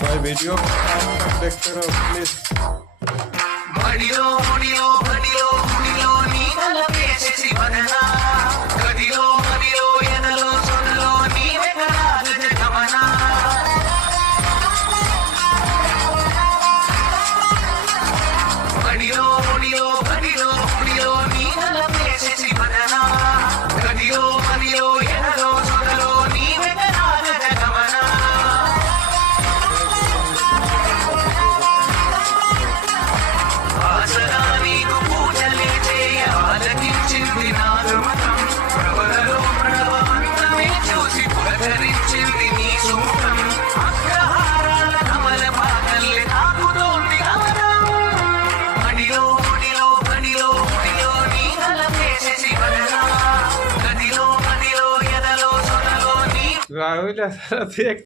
भाई वीडियो देखते रहो please. बड़ियो बड़ियो बड़ियो बड़ियो नीगल पेशेसी वदना गदियो मदियो एदलो सोदलो Nive garage जगमना बड़ियो बड़ियो बड़ियो बड़ियो नीगल पेशेसी वदना गदियो मदियो एदलो सोदलो Nive garage जगमना ఆసరానికి పూజలే చేయ ఆలకించింది నాగమతం ప్రవలలో ప్రణవాంతమే చూసి పులకరించింది నీ సుముఖం అగ్రహారాల కమల పాకల్లి తాకుతోంది గమనం మడిలో ముడిలో బడిలో ముడిలో నీ గల వేసేసి వదనా గదిలో మదిలో ఎదలో సొనలో నీ राहुल ऐसा देख